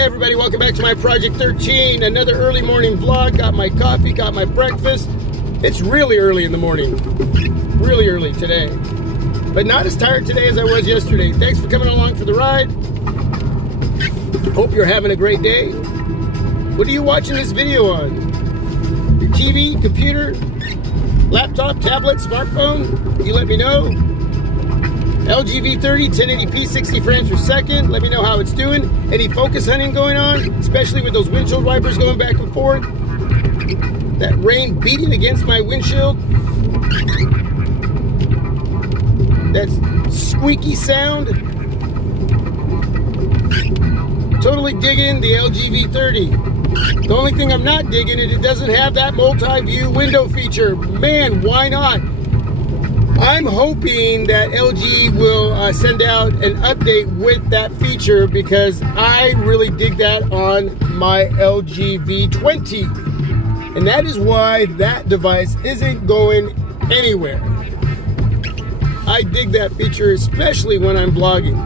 Hey everybody, welcome back to my Project 13, another early morning vlog. Got my coffee, got my breakfast. It's really early in the morning, really early today, but not as tired today as I was yesterday. Thanks for coming along for the ride. Hope you're having a great day. What are you watching this video on? Your TV, computer, laptop, tablet, smartphone? You let me know. LG V30, 1080p, 60 frames per second. Let me know how it's doing. Any focus hunting going on, especially with those windshield wipers going back and forth. That rain beating against my windshield. That squeaky sound. Totally digging the LG V30. The only thing I'm not digging is it doesn't have that multi-view window feature. Man, why not? I'm hoping that LG will send out an update with that feature because I really dig that on my LG V20. And that is why that device isn't going anywhere. I dig that feature, especially when I'm vlogging.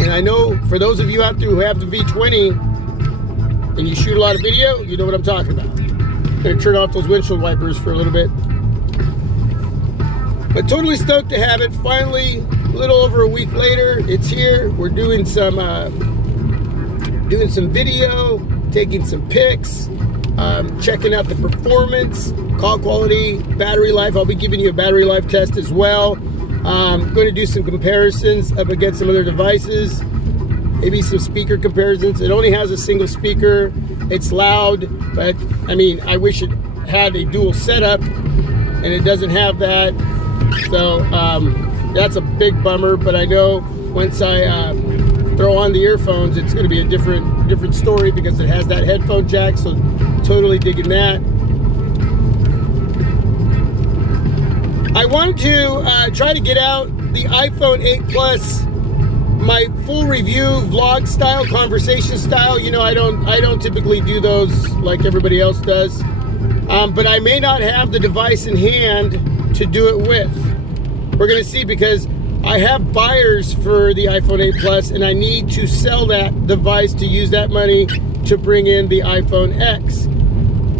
And I know for those of you out there who have the V20 and you shoot a lot of video, you know what I'm talking about. I'm gonna turn off those windshield wipers for a little bit. But totally stoked to have it. Finally, a little over a week later, it's here. We're doing some video, taking some pics, checking out the performance, call quality, battery life. I'll be giving you a battery life test as well. I'm going to do some comparisons up against some other devices, maybe some speaker comparisons. It only has a single speaker. It's loud, but I mean, I wish it had a dual setup, and it doesn't have that. So that's a big bummer, but I know once I throw on the earphones, it's going to be a different story because it has that headphone jack, so totally digging that. I wanted to try to get out the iPhone 8 Plus, my full review, vlog style, conversation style. You know, I don't typically do those like everybody else does, but I may not have the device in hand to do it with. We're gonna see, because I have buyers for the iPhone 8 Plus and I need to sell that device to use that money to bring in the iPhone X,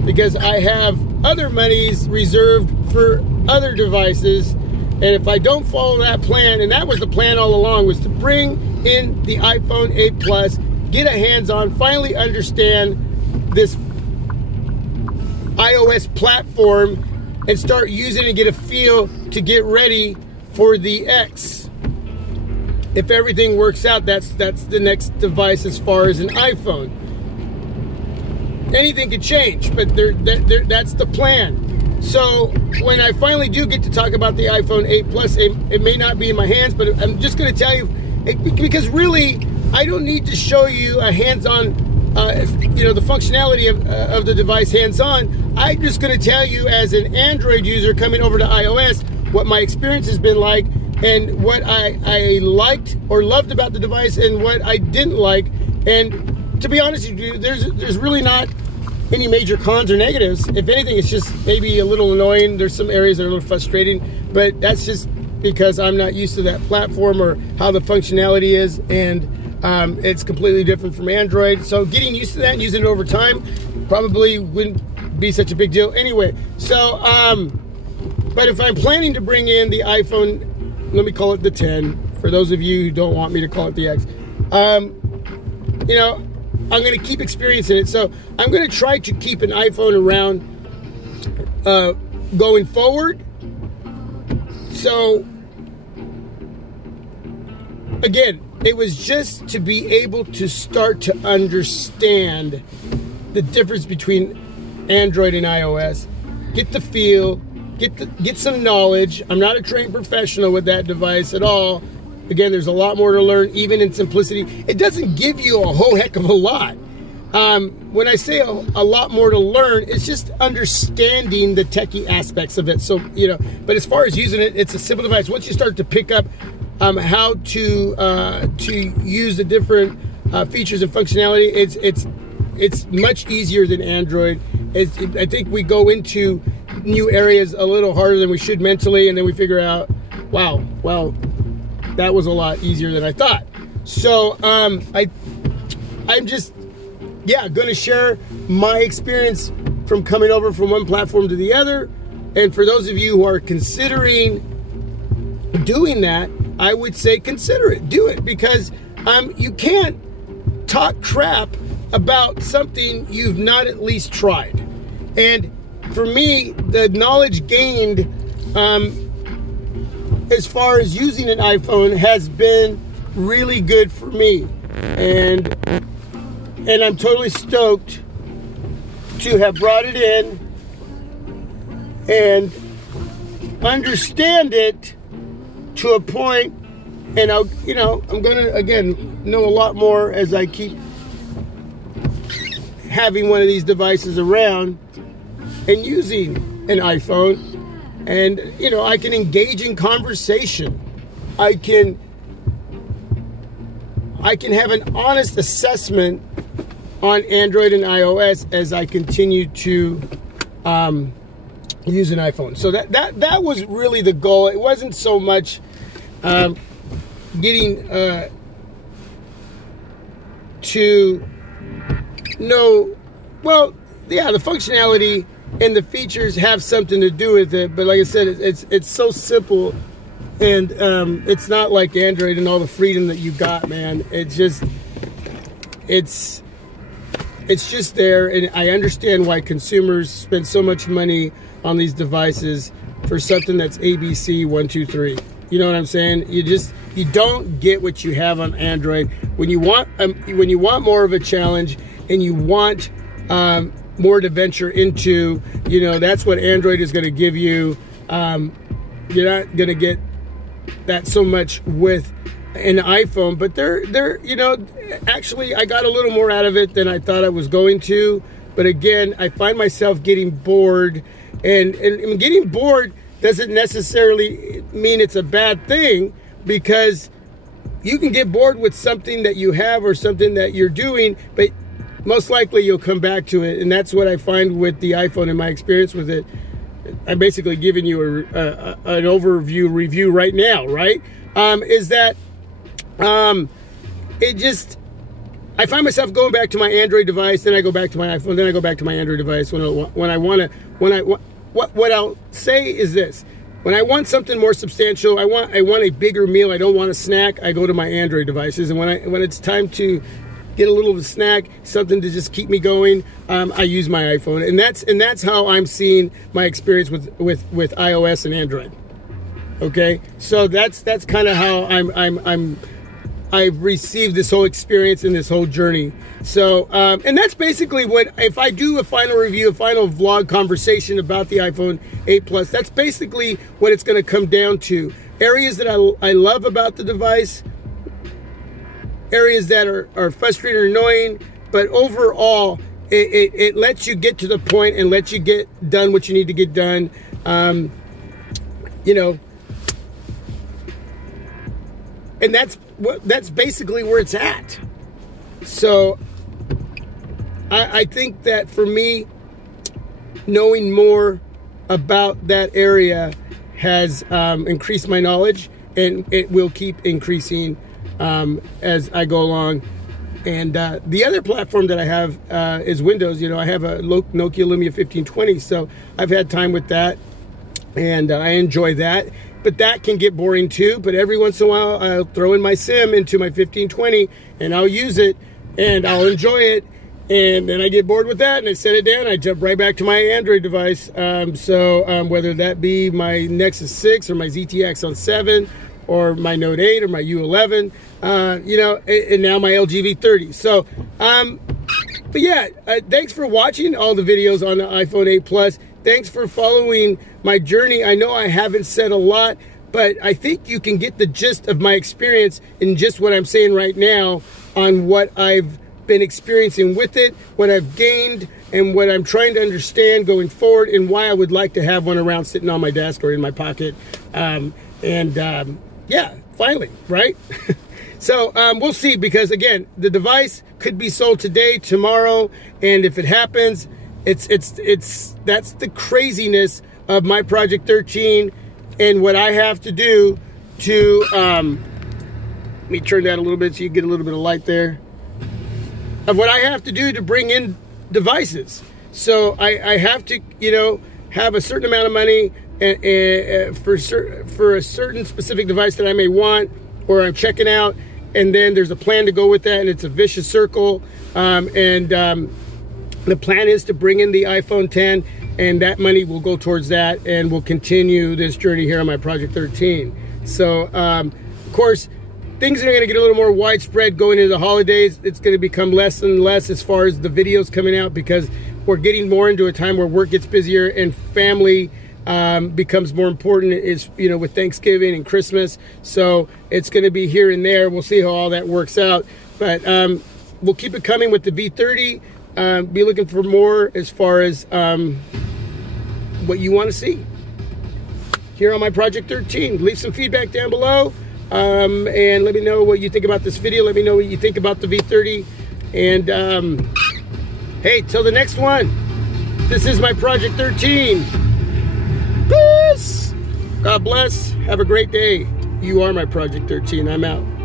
because I have other monies reserved for other devices. And if I don't follow that plan, and that was the plan all along, was to bring in the iPhone 8 Plus, get a hands-on, finally understand this iOS platform and start using it and get a feel to get ready for the X. If everything works out, that's the next device as far as an iPhone. Anything could change, but that's the plan. So when I finally do get to talk about the iPhone 8 Plus, it may not be in my hands, but I'm just going to tell you, because really, I don't need to show you a hands-on, you know, the functionality of the device hands-on. I'm just going to tell you, as an Android user coming over to iOS, what my experience has been like, and what I liked or loved about the device, and what I didn't like. And to be honest with you, there's really not any major cons or negatives. If anything, it's just maybe a little annoying. There's some areas that are a little frustrating, but that's just because I'm not used to that platform or how the functionality is, and it's completely different from Android. So getting used to that and using it over time probably wouldn't be such a big deal anyway. So but if I'm planning to bring in the iPhone, let me call it the 10, for those of you who don't want me to call it the X, you know, I'm going to keep experiencing it. So I'm going to try to keep an iPhone around going forward. So again, it was just to be able to start to understand the difference between Android and iOS, get the feel, get some knowledge. I'm not a trained professional with that device at all. Again, there's a lot more to learn, even in simplicity. It doesn't give you a whole heck of a lot. When I say a lot more to learn, it's just understanding the techie aspects of it. So, you know, but as far as using it, it's a simple device. Once you start to pick up how to use the different features and functionality, it's much easier than Android. I think we go into new areas a little harder than we should mentally, and then we figure out, wow, well, that was a lot easier than I thought. So I'm just, yeah, going to share my experience from coming over from one platform to the other. And for those of you who are considering doing that, I would say consider it, do it, because you can't talk crap about something you've not at least tried. And for me, the knowledge gained as far as using an iPhone has been really good for me, and I'm totally stoked to have brought it in and understand it to a point. And I'm gonna again know a lot more as I keep having one of these devices around and using an iPhone. And I can engage in conversation. I can have an honest assessment on Android and iOS as I continue to use an iPhone. So that was really the goal. It wasn't so much getting to know, well, yeah, the functionality and the features have something to do with it, but like I said, it's so simple, and it's not like Android and all the freedom that you got, man. It's just there, and I understand why consumers spend so much money on these devices for something that's ABC 1, 2, 3. You know what I'm saying? You don't get what you have on Android when you want more of a challenge and you want more to venture into. That's what Android is going to give you. You're not going to get that so much with an iPhone, but they're actually I got a little more out of it than I thought I was going to. But again, I find myself getting bored, and getting bored doesn't necessarily mean it's a bad thing, because you can get bored with something that you have or something that you're doing, but most likely you'll come back to it. And that's what I find with the iPhone in my experience with it. I'm basically giving you an overview review right now, right? Is that I find myself going back to my Android device, then I go back to my iPhone, then I go back to my Android device what I'll say is this: when I want something more substantial, I want a bigger meal, I don't want a snack, I go to my Android devices. And when it's time to get a little of a snack, something to just keep me going, I use my iPhone. And that's how I'm seeing my experience with iOS and Android. Okay, so that's kind of how I've received this whole experience and this whole journey. So, and that's basically what, if I do a final review, a final vlog conversation about the iPhone 8 Plus, that's basically what it's going to come down to. Areas that I love about the device, areas that are frustrating or annoying, but overall, it lets you get to the point and lets you get done what you need to get done. And that's basically where it's at. So I think that for me, knowing more about that area has increased my knowledge, and it will keep increasing as I go along. And the other platform that I have is Windows. I have a Nokia Lumia 1520, so I've had time with that, and I enjoy that. But that can get boring too. But every once in a while, I'll throw in my SIM into my 1520, and I'll use it, and I'll enjoy it. And then I get bored with that, and I set it down. I jump right back to my Android device. So whether that be my Nexus 6 or my ZTE on 7, or my Note 8 or my U11, and now my LG V30. So, but yeah, thanks for watching all the videos on the iPhone 8 Plus. Thanks for following my journey. I know I haven't said a lot, but I think you can get the gist of my experience in just what I'm saying right now on what I've been experiencing with it, what I've gained, and what I'm trying to understand going forward, and why I would like to have one around sitting on my desk or in my pocket. Yeah, finally, right? So we'll see, because again, the device could be sold today, tomorrow, and if it happens, that's the craziness of my Project 13 and what I have to do to let me turn that a little bit so you get a little bit of light there. of what I have to do to bring in devices. So I have to, you know, have a certain amount of money for a certain specific device that I may want or I'm checking out, and then there's a plan to go with that, and it's a vicious circle. The plan is to bring in the iPhone 10, and that money will go towards that, and we'll continue this journey here on my Project 13. So, of course, things are going to get a little more widespread going into the holidays. It's going to become less and less as far as the videos coming out, because we're getting more into a time where work gets busier and family becomes more important, is, you know, with Thanksgiving and Christmas. So it's going to be here and there. We'll see how all that works out. But we'll keep it coming with the V30. Be looking for more as far as what you want to see here on my Project 13. Leave some feedback down below, and let me know what you think about this video. Let me know what you think about the V30. And hey, till the next one, this is my Project 13. Peace. God bless. Have a great day. You are my Project 13. I'm out.